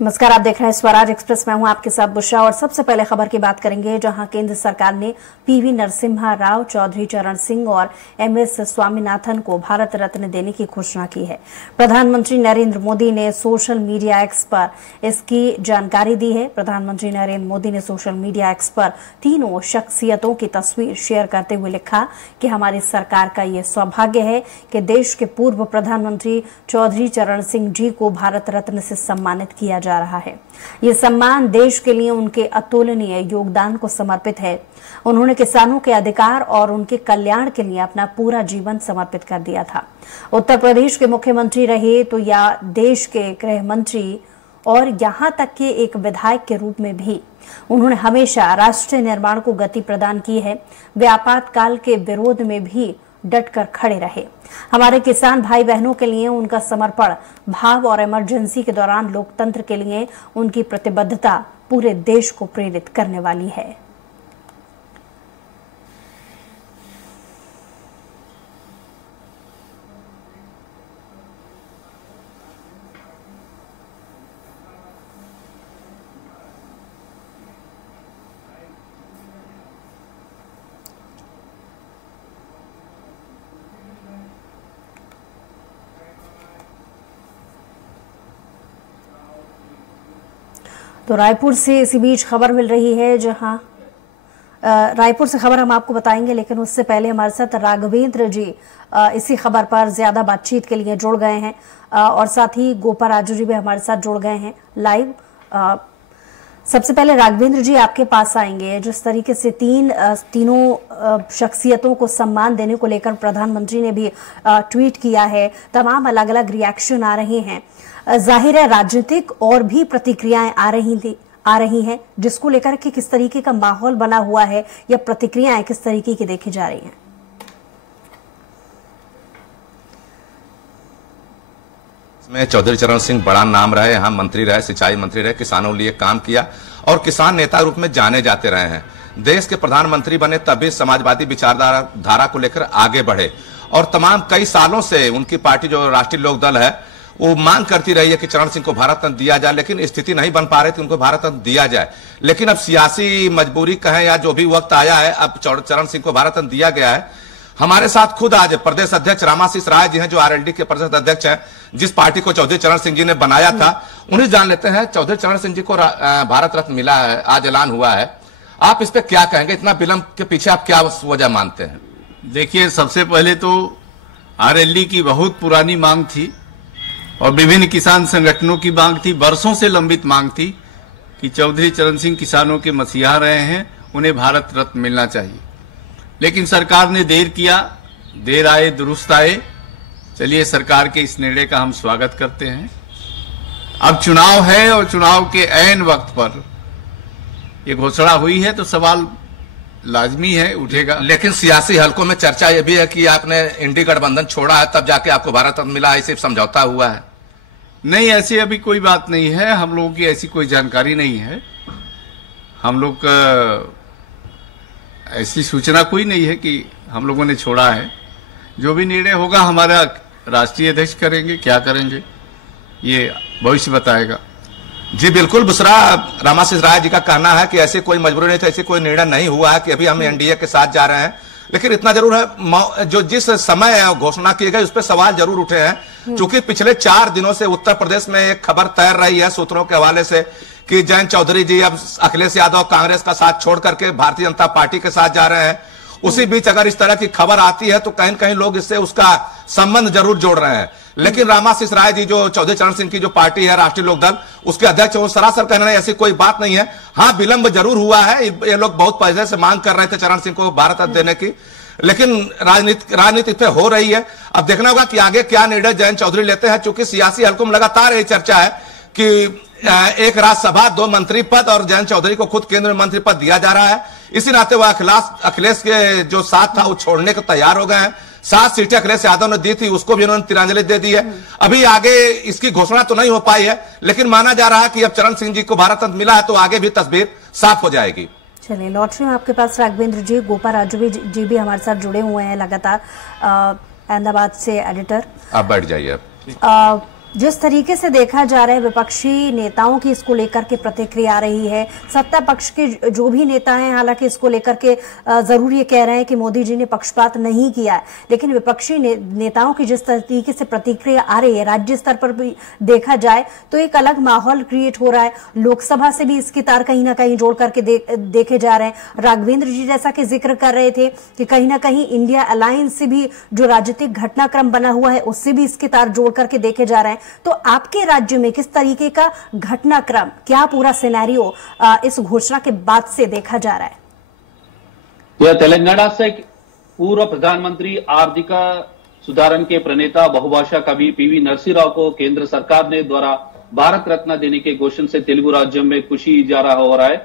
नमस्कार, आप देख रहे हैं स्वराज एक्सप्रेस। मैं हूं आपके साथ बुशरा और सबसे पहले खबर की बात करेंगे, जहां केंद्र सरकार ने पीवी नरसिम्हा राव, चौधरी चरण सिंह और एमएस स्वामीनाथन को भारत रत्न देने की घोषणा की है। प्रधानमंत्री नरेंद्र मोदी ने सोशल मीडिया एक्स पर इसकी जानकारी दी है। प्रधानमंत्री नरेंद्र मोदी ने सोशल मीडिया एक्स पर तीनों शख्सियतों की तस्वीर शेयर करते हुए लिखा कि हमारी सरकार का ये सौभाग्य है कि देश के पूर्व प्रधानमंत्री चौधरी चरण सिंह जी को भारत रत्न से सम्मानित किया जा रहा है। ये सम्मान देश के लिए उनके अतुलनीय योगदान को समर्पित है। उन्होंने किसानों के अधिकार और उनके कल्याण के लिए अपना पूरा जीवन समर्पित कर दिया था। उत्तर प्रदेश के मुख्यमंत्री रहे तो या देश के गृह मंत्री और यहां तक कि एक विधायक के रूप में भी उन्होंने हमेशा राष्ट्रीय निर्माण को गति प्रदान की है। वे आपातकाल के विरोध में भी डटकर खड़े रहे। हमारे किसान भाई बहनों के लिए उनका समर्पण भाव और इमरजेंसी के दौरान लोकतंत्र के लिए उनकी प्रतिबद्धता पूरे देश को प्रेरित करने वाली है। तो रायपुर से इसी बीच खबर मिल रही है, जहां रायपुर से खबर हम आपको बताएंगे, लेकिन उससे पहले हमारे साथ राघवेंद्र जी इसी खबर पर ज्यादा बातचीत के लिए जुड़ गए हैं और साथ ही गोपा राजू जी भी हमारे साथ जुड़ गए हैं लाइव। सबसे पहले राघवेंद्र जी आपके पास आएंगे। जिस तरीके से तीनों शख्सियतों को सम्मान देने को लेकर प्रधानमंत्री ने भी ट्वीट किया है, तमाम अलग अलग रिएक्शन आ रहे हैं। जाहिर है राजनीतिक और भी प्रतिक्रियाएं आ रही हैं, जिसको लेकर के किस तरीके का माहौल बना हुआ है या प्रतिक्रियाएं किस तरीके की देखी जा रही हैं? इसमें चौधरी चरण सिंह बड़ा नाम रहे, यहाँ मंत्री रहे, सिंचाई मंत्री रहे, किसानों के लिए काम किया और किसान नेता रूप में जाने जाते रहे हैं। देश के प्रधानमंत्री बने तभी समाजवादी विचारधारा को लेकर आगे बढ़े और तमाम कई सालों से उनकी पार्टी जो राष्ट्रीय लोक दल है वो मांग करती रही है कि चरण सिंह को भारत रत्न दिया जाए, लेकिन स्थिति नहीं बन पा रही थी उनको भारत रत्न दिया जाए। लेकिन अब सियासी मजबूरी कहें या जो भी वक्त आया है, अब चरण सिंह को भारत रत्न दिया गया है। हमारे साथ खुद आज प्रदेश अध्यक्ष रामाशीष राय जी हैं, जो आरएलडी के प्रदेश अध्यक्ष हैं, जिस पार्टी को चौधरी चरण सिंह जी ने बनाया था, उन्हें जान लेते हैं। चौधरी चरण सिंह जी को भारत रत्न मिला है, आज ऐलान हुआ है, आप इस पे क्या कहेंगे? इतना विलंब के पीछे आप क्या वजह मानते हैं? देखिए, सबसे पहले तो आरएलडी की बहुत पुरानी मांग थी और विभिन्न किसान संगठनों की मांग थी, वर्षों से लंबित मांग थी कि चौधरी चरण सिंह किसानों के मसीहा रहे हैं, उन्हें भारत रत्न मिलना चाहिए। लेकिन सरकार ने देर किया, देर आए दुरुस्त आए। चलिए, सरकार के इस निर्णय का हम स्वागत करते हैं। अब चुनाव है और चुनाव के ऐन वक्त पर यह घोषणा हुई है तो सवाल लाजमी है उठेगा। लेकिन सियासी हलकों में चर्चा यह भी है कि आपने इंडी गठबंधन छोड़ा है तब जाके आपको भारत रत्न मिला है, सिर्फ समझौता हुआ है। नहीं, ऐसी अभी कोई बात नहीं है, हम लोगों की ऐसी कोई जानकारी नहीं है। हम लोग ऐसी सूचना कोई नहीं है कि हम लोगों ने छोड़ा है। जो भी निर्णय होगा हमारा राष्ट्रीय अध्यक्ष करेंगे, क्या करेंगे ये भविष्य बताएगा। जी बिल्कुल, बुशरा, रामाशीष राय जी का कहना है कि ऐसी कोई मजबूरी नहीं थी, ऐसी कोई निर्णय नहीं हुआ है कि अभी हम एनडीए के साथ जा रहे हैं। लेकिन इतना जरूर है, जो जिस समय घोषणा की गई उस पर सवाल जरूर उठे हैं, क्योंकि पिछले 4 दिनों से उत्तर प्रदेश में एक खबर तैर रही है सूत्रों के हवाले से कि जयंत चौधरी जी अब अखिलेश यादव कांग्रेस का साथ छोड़ करके भारतीय जनता पार्टी के साथ जा रहे हैं। उसी बीच अगर इस तरह की खबर आती है तो कहीं न कहीं लोग इससे उसका संबंध जरूर जोड़ रहे हैं। लेकिन रामाशीष राय जी, जो चौधरी चरण सिंह की जो पार्टी है राष्ट्रीय लोक दल, उसके अध्यक्ष, वो सरासर कहना है ऐसी कोई बात नहीं है। हाँ, विलंब जरूर हुआ है, ये लोग बहुत पहले से मांग कर रहे थे चरण सिंह को भारत रत्न देने की, लेकिन राजनीति पे हो रही है। अब देखना होगा कि आगे क्या निर्णय जयंत चौधरी लेते हैं, चूंकि सियासी हलकों में लगातार यही चर्चा है कि एक राज्यसभा, 2 मंत्री पद और जयंत चौधरी को खुद केंद्रीय मंत्री पद दिया जा रहा है। इसी नाते वह अखिलेश के जो साथ था वो छोड़ने को तैयार हो गए हैं। 7 सीटें अखिलेश यादव ने दी थी, उसको भी उन्होंने तिरंजलि दे दी है। अभी आगे इसकी घोषणा तो नहीं हो पाई है, लेकिन माना जा रहा है कि अब चरण सिंह जी को भारत रत्न मिला है तो आगे भी तस्वीर साफ हो जाएगी। चलिए, लौट रही हूँ आपके पास राघवेंद्र जी। गोपा राजू जी भी हमारे साथ जुड़े हुए हैं लगातार, अहमदाबाद से एडिटर। आप बैठ जाइए। जिस तरीके से देखा जा रहा है विपक्षी नेताओं की इसको लेकर के प्रतिक्रिया आ रही है, सत्ता पक्ष के जो भी नेता हैं हालांकि इसको लेकर के जरूर ये कह रहे हैं कि मोदी जी ने पक्षपात नहीं किया है, लेकिन विपक्षी नेताओं की जिस तरीके से प्रतिक्रिया आ रही है राज्य स्तर पर भी देखा जाए तो एक अलग माहौल क्रिएट हो रहा है। लोकसभा से भी इसके तार कहीं ना कहीं जोड़ करके देखे जा रहे हैं। राघवेंद्र जी जैसा कि जिक्र कर रहे थे कि कहीं ना कहीं इंडिया अलायंस से भी जो राजनीतिक घटनाक्रम बना हुआ है उससे भी इसके तार जोड़ करके देखे जा रहे हैं। तो आपके राज्य में किस तरीके का घटनाक्रम, क्या पूरा सिनेरियो इस घोषणा के बाद से देखा जा रहा है? यह तेलंगाना से पूर्व प्रधानमंत्री आर्थिक सुधारण के प्रणेता बहुभाषा कवि पीवी नरसिंह राव को केंद्र सरकार ने द्वारा भारत रत्न देने के घोषणा से तेलुगु राज्यों में खुशी इजारा हो रहा है।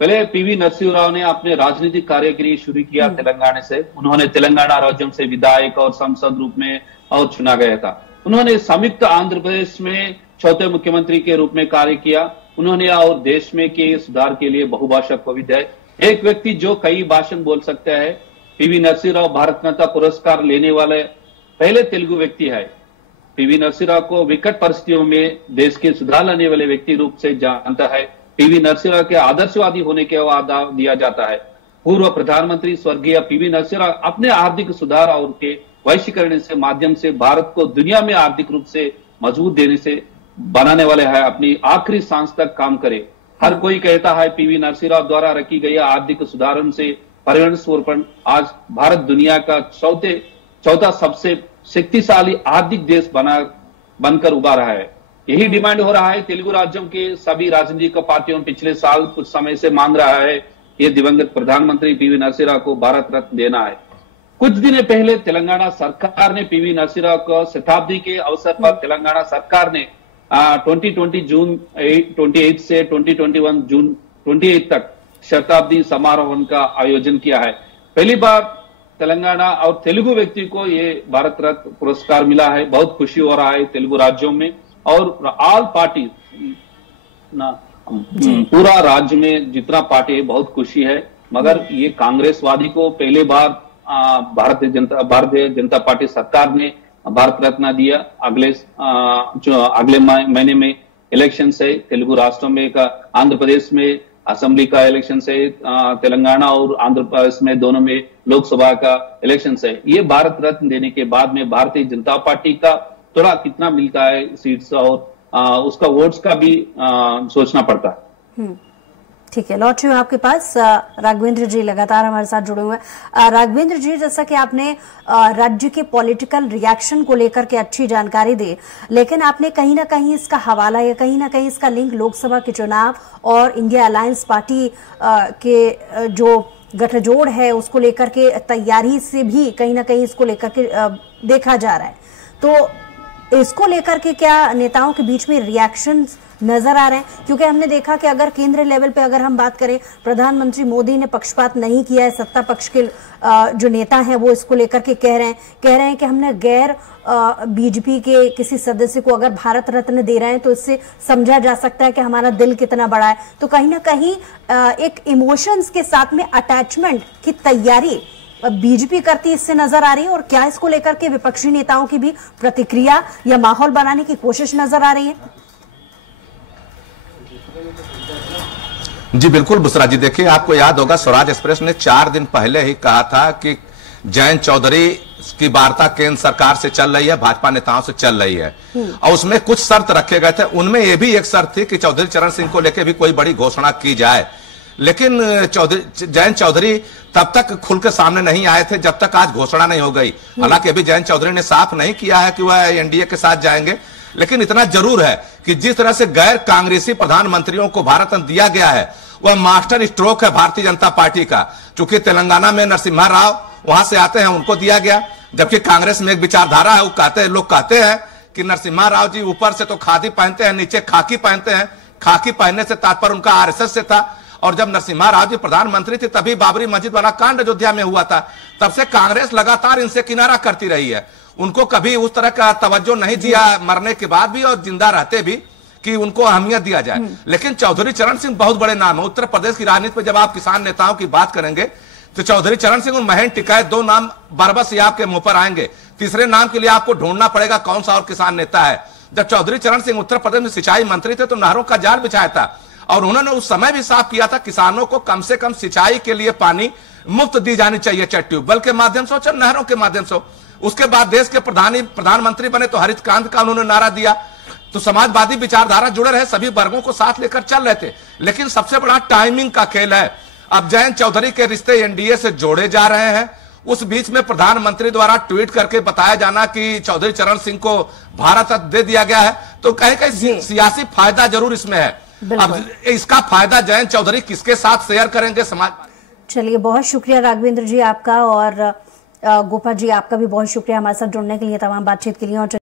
पहले पीवी नरसिंह राव ने अपने राजनीतिक कार्य के लिए शुरू किया तेलंगाना से। उन्होंने तेलंगाना राज्य से विधायक और सांसद रूप में और चुना गया था। उन्होंने संयुक्त आंध्र प्रदेश में चौथे मुख्यमंत्री के रूप में कार्य किया। उन्होंने और देश में के सुधार के लिए बहुभाषा कोविद है। एक व्यक्ति जो कई भाषण बोल सकता है। पीवी नरसिंह राव भारत रत्न पुरस्कार लेने वाले पहले तेलुगु व्यक्ति है। पीवी नरसिंह राव को विकट परिस्थितियों में देश के सुधार लाने वाले व्यक्ति रूप से जानता है। पीवी नरसिंह राव के आदर्शवादी होने के वादा दिया जाता है। पूर्व प्रधानमंत्री स्वर्गीय पीवी नरसिंह राव अपने आर्थिक सुधार और के वैश्वीकरण से माध्यम से भारत को दुनिया में आर्थिक रूप से मजबूत देने से बनाने वाले हैं। अपनी आखिरी सांस तक काम करे। हर कोई कहता है पीवी नरसिंह राव द्वारा रखी गई आर्थिक सुधारण से परिणाम स्वरूप आज भारत दुनिया का चौथा सबसे शक्तिशाली आर्थिक देश बनकर उभा रहा है। यही डिमांड हो रहा है। तेलुगु राज्यों के सभी राजनीतिक पार्टियों पिछले साल कुछ समय से मांग रहा है ये दिवंगत प्रधानमंत्री पीवी नरसिंह राव को भारत रत्न देना है। कुछ दिन पहले तेलंगाना सरकार ने पीवी नरसिंह राव को शताब्दी के अवसर पर तेलंगाना सरकार ने 2020 जून 28 से 2021 जून 28 तक शताब्दी समारोह का आयोजन किया है। पहली बार तेलंगाना और तेलुगु व्यक्ति को ये भारत रत्न पुरस्कार मिला है। बहुत खुशी हो रहा है तेलुगु राज्यों में और ऑल पार्टी पूरा राज्य में जितना पार्टी है बहुत खुशी है। मगर ये कांग्रेसवादी को पहले बार भारतीय जनता पार्टी सरकार ने भारत रत्न दिया। अगले महीने में इलेक्शन है तेलुगु राष्ट्रों में आंध्र प्रदेश में असेंबली का इलेक्शन है। तेलंगाना और आंध्र प्रदेश में दोनों में लोकसभा का इलेक्शन है। ये भारत रत्न देने के बाद में भारतीय जनता पार्टी का थोड़ा कितना मिलता है सीट्स और उसका वोट्स का भी सोचना पड़ता है। ठीक है, लौट रही हूँ आपके पास। राघवेंद्र जी लगातार हमारे साथ जुड़े हुए हैं। राघवेंद्र जी, जैसा कि आपने राज्य के पॉलिटिकल रिएक्शन को लेकर के अच्छी जानकारी दी, लेकिन आपने कहीं ना कहीं इसका हवाला या कहीं ना कहीं इसका लिंक लोकसभा के चुनाव और इंडिया अलायंस पार्टी के जो गठजोड़ है उसको लेकर के तैयारी से भी कहीं ना कहीं इसको लेकर के देखा जा रहा है। तो इसको लेकर के क्या नेताओं के बीच में रिएक्शंस नजर आ रहे हैं? क्योंकि हमने देखा कि अगर केंद्र लेवल पे अगर हम बात करें, प्रधानमंत्री मोदी ने पक्षपात नहीं किया है। सत्ता पक्ष के जो नेता हैं वो इसको लेकर के कह रहे हैं कि हमने गैर बीजेपी के किसी सदस्य को अगर भारत रत्न दे रहे हैं तो इससे समझा जा सकता है कि हमारा दिल कितना बड़ा है। तो कहीं ना कहीं एक इमोशंस के साथ में अटैचमेंट की तैयारी बीजेपी करती इससे नजर आ रही है। और क्या इसको लेकर के विपक्षी नेताओं की भी प्रतिक्रिया या माहौल बनाने की कोशिश नजर आ रही है? जी बिल्कुल बुसरा जी, देखिए आपको याद होगा स्वराज एक्सप्रेस ने 4 दिन पहले ही कहा था कि जयंत चौधरी की वार्ता केंद्र सरकार से चल रही है, भाजपा नेताओं से चल रही है और उसमें कुछ शर्त रखे गए थे। उनमें यह भी एक शर्त थी कि चौधरी चरण सिंह को लेकर भी कोई बड़ी घोषणा की जाए। लेकिन जयंत चौधरी तब तक खुल के सामने नहीं आए थे जब तक आज घोषणा नहीं हो गई। हालांकि अभी जयंत चौधरी ने साफ नहीं किया है कि वह एनडीए के साथ जाएंगे, लेकिन इतना जरूर है कि जिस तरह से गैर कांग्रेसी प्रधानमंत्रियों को भारत रत्न दिया गया है वह मास्टर स्ट्रोक है भारतीय जनता पार्टी का। चूंकि तेलंगाना में नरसिम्हा राव वहां से आते हैं, उनको दिया गया, जबकि कांग्रेस में एक विचारधारा है, वो लोग कहते हैं कि नरसिम्हा राव जी ऊपर से तो खादी पहनते हैं, नीचे खाकी पहनते हैं। खाकी पहनने से तात्पर्य उनका आरएसएस से था। और जब नरसिम्हा राव जी प्रधानमंत्री थे तभी बाबरी मस्जिद वाला कांड अयोध्या में हुआ था। तब से कांग्रेस लगातार इनसे किनारा करती रही है। उनको कभी उस तरह का तवज्जो नहीं दिया, मरने के बाद भी और जिंदा रहते भी, कि उनको अहमियत दिया जाए। लेकिन चौधरी चरण सिंह बहुत बड़े नाम है उत्तर प्रदेश की राजनीति में। जब आप किसान नेताओं की बात करेंगे तो चौधरी चरण सिंह और महेंद्र टिकायत 2 नाम बरबस ही आपके मुंह पर आएंगे। तीसरे नाम के लिए आपको ढूंढना पड़ेगा कौन सा और किसान नेता है। जब चौधरी चरण सिंह उत्तर प्रदेश में सिंचाई मंत्री थे तो नहरों का जाल बिछाया था और उन्होंने उस समय भी साफ किया था किसानों को कम से कम सिंचाई के लिए पानी मुफ्त दी जानी चाहिए, चाहे ट्यूबवेल के माध्यम से हो चाहे नहरों के माध्यम से हो। उसके बाद देश के प्रधानमंत्री बने तो हरित क्रांति का उन्होंने नारा दिया, तो समाजवादी विचारधारा जुड़े रहे, सभी वर्गों को साथ लेकर चल रहे थे। लेकिन सबसे बड़ा टाइमिंग का खेल है। अब जयंत चौधरी के रिश्ते एनडीए से जोड़े जा रहे हैं, उस बीच में प्रधानमंत्री द्वारा ट्वीट करके बताया जाना कि चौधरी चरण सिंह को भारत रत्न दे दिया गया है, तो कहीं कहीं सियासी फायदा जरूर इसमें है। अब इसका फायदा जयंत चौधरी किसके साथ शेयर करेंगे समाज। चलिए, बहुत शुक्रिया राघवेंद्र जी आपका, और गोपा जी आपका भी बहुत शुक्रिया हमारे साथ जुड़ने के लिए, तमाम बातचीत के लिए। और